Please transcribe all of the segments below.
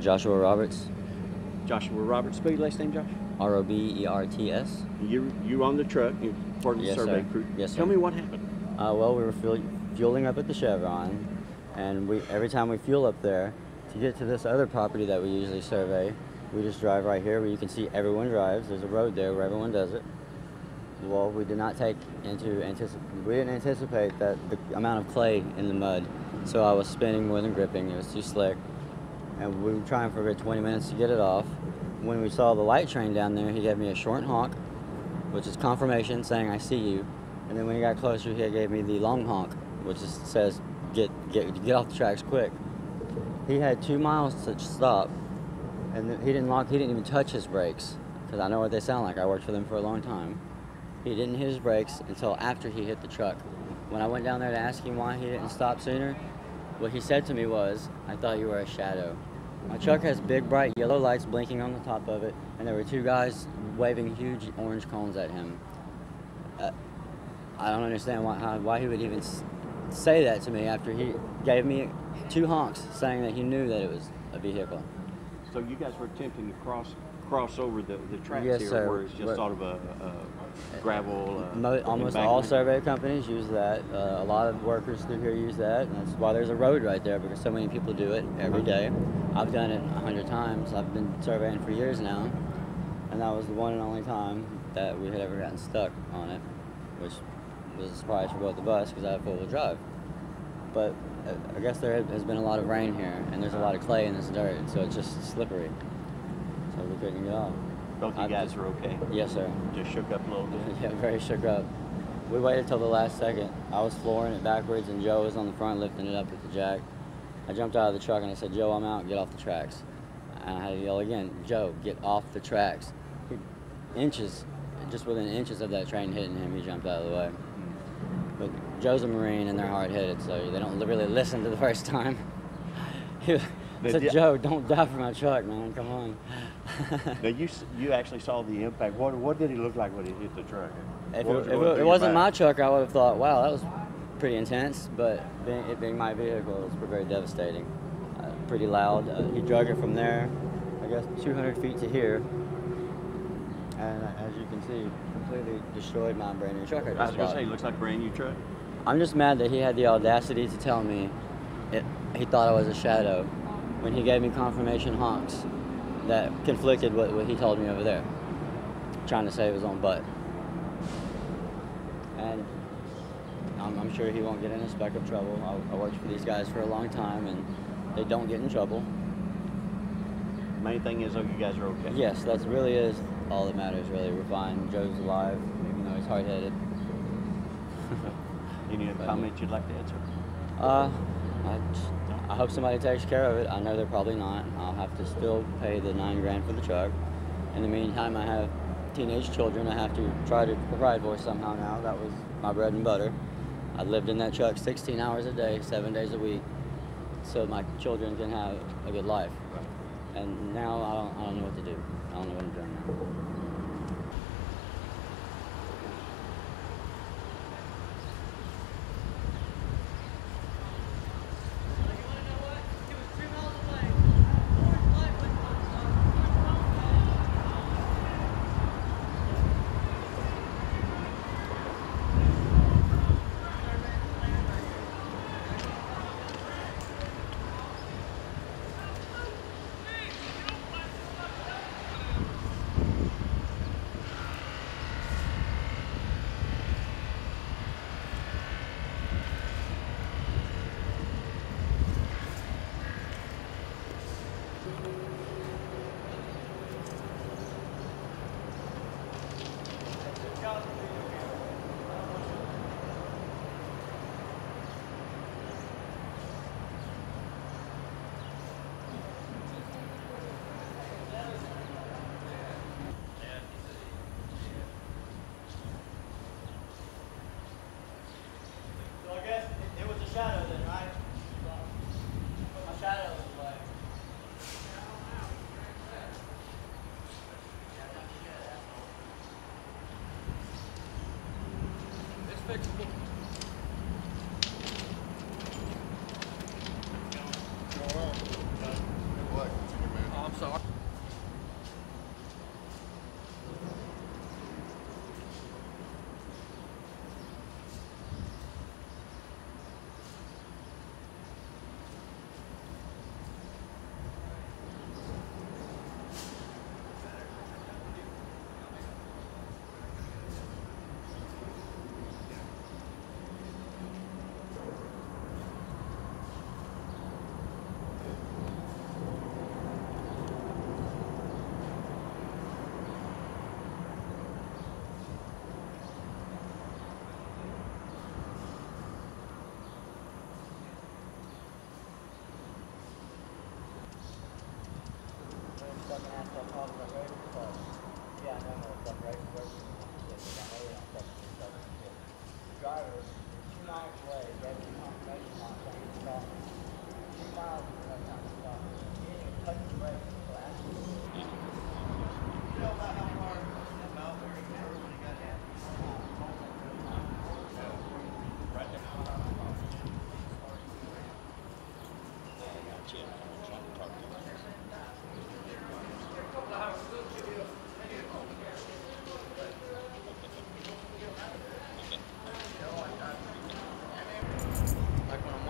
Joshua Roberts. Joshua Roberts. Spell your last name, Josh? Roberts. You on the truck. You're part of the Yes, survey sir. crew. Yes, sir. Tell me what happened. Well, we were fueling up at the Chevron, and every time we fuel up there, to get to this other property that we usually survey, we just drive right here where you can see everyone drives. There's a road there where everyone does it. Well, we did not we didn't anticipate that the amount of clay in the mud, so I was spinning more than gripping. It was too slick, and we were trying for a good 20 minutes to get it off. When we saw the light train down there, he gave me a short honk, which is confirmation saying I see you. And then when he got closer, he gave me the long honk, which says get off the tracks quick. He had 2 miles to stop, and he didn't even touch his brakes, because I know what they sound like. I worked for them for a long time. He didn't hit his brakes until after he hit the truck. When I went down there to ask him why he didn't stop sooner, what he said to me was, "I thought you were a shadow." My truck has big, bright yellow lights blinking on the top of it, and there were 2 guys waving huge orange cones at him. I don't understand why he would even say that to me after he gave me 2 honks saying that he knew that it was a vehicle. So you guys were attempting to cross over the tracks Yes, here, sir. where it's just sort of a gravel. Almost all survey companies use that. A lot of workers through here use that, and that's why there's a road right there, because so many people do it every day. I've done it 100 times. I've been surveying for years now, and that was the one and only time that we had ever gotten stuck on it, which was a surprise for both of us because I have 4-wheel drive. But I guess there has been a lot of rain here, and there's a lot of clay in this dirt, so it's just slippery. So we couldn't get off. Both you guys are okay? Yes, sir. Just shook up a little bit? Yeah, very shook up. We waited till the last second. I was flooring it backwards, and Joe was on the front lifting it up with the jack. I jumped out of the truck and I said, "Joe, I'm out, get off the tracks." And I had to yell again, "Joe, get off the tracks." Just within inches of that train hitting him, he jumped out of the way. But Joe's a Marine and they're hard-headed, so they don't really listen to the first time. He said, "Joe, don't die for my truck, man, come on." Now you actually saw the impact. What did he look like when he hit the truck? If it wasn't my truck, I would have thought, wow, that was pretty intense, but it being my vehicle, it was very devastating. Pretty loud. He drug it from there, I guess 200 feet to here, and as you can see, completely destroyed my brand new truck. I was going to say, it looks like a brand new truck. I'm just mad that he had the audacity to tell me he thought I was a shadow when he gave me confirmation honks that conflicted with what he told me over there, trying to save his own butt. And I'm sure he won't get in a speck of trouble. I worked for these guys for a long time, and they don't get in trouble. The main thing is, you guys are okay. Yes, that really is all that matters, really. We're fine. Joe's alive, even though he's hard-headed. Any other comments you'd like to answer? I hope somebody takes care of it. I know they're probably not. I'll have to still pay the $9 grand for the truck. In the meantime, I have teenage children I have to try to provide for somehow now. That was my bread and butter. I lived in that truck 16 hours a day, 7 days a week, so my children can have a good life. And now I don't know what to do. I don't know what I'm doing now.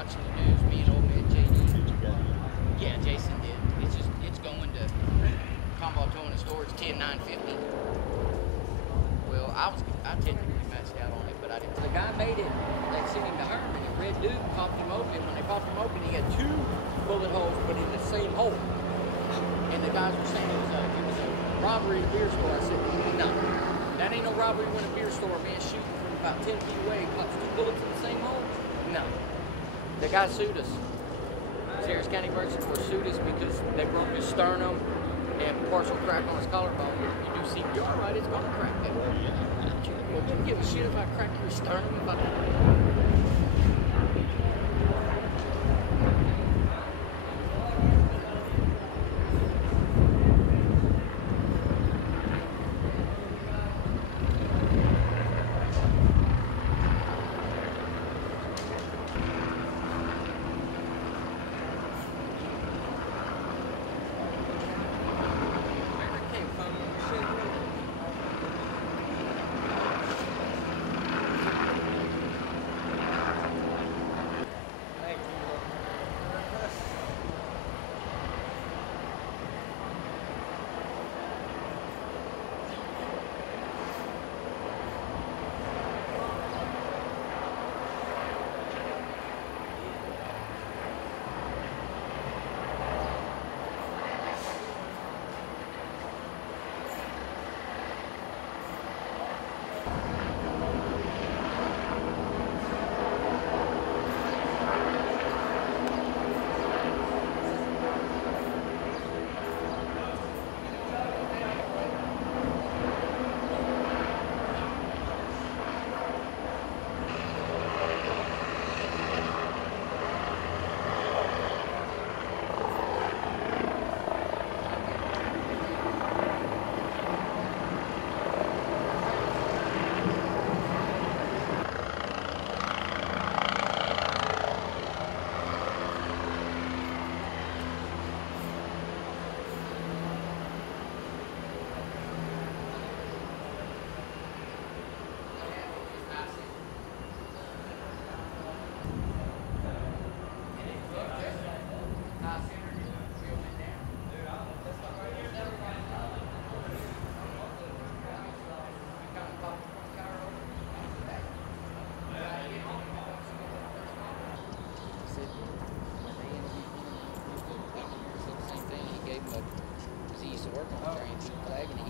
watching the news, me and old man JD. Yeah, Jason did. It's going to Tomball Towing and Storage 10950. Well, I technically matched out on it, but I didn't. The guy made it. They sent him to Herman, and Red Duke popped him open. When they popped him open, he had 2 bullet holes, but in the same hole. And the guys were saying it was a robbery at a beer store. I said, no, that ain't no robbery when a beer store, man, shooting from about 10 feet away, pops 2 bullets in the same hole. No. The guy sued us. Harris County Emergency Force sued us because they broke his sternum and partial crack on his collarbone. You do CPR, right? It's gonna crack that. Well, do you give a shit if I crack your sternum? If I...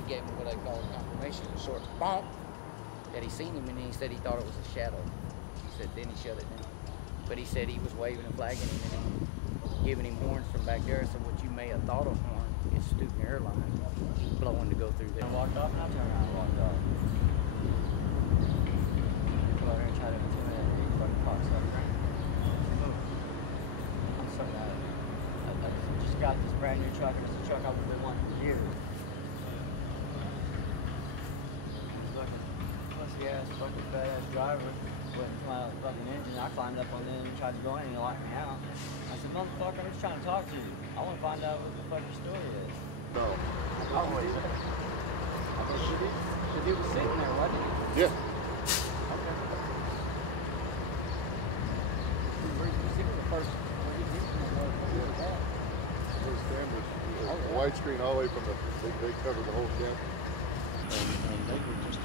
Gave him what I call a confirmation, a short bonk, that he seen him, and then he said he thought it was a shadow. He said then he shut it down. But he said he was waving and flagging him and giving him horns from back there. So what you may have thought a horn is stupid airline blowing to go through there. I walked off and I turned around and walked off. Go out there and try to intimidate me, fucking pops up. I'm so mad. I just got this brand new truck, and it's a truck I've been wanting for years. Ass fucking fat ass driver wouldn't come out of the fucking engine. I climbed up on there and tried to go in and he locked me out. I said, motherfucker, I'm just trying to talk to you. I want to find out what the fuck your story is. No. Oh, wait. Because he was sitting there, wasn't he? Yeah. Okay. He was the first. Those cameras, widescreen all the way from they covered the whole camp. And they were just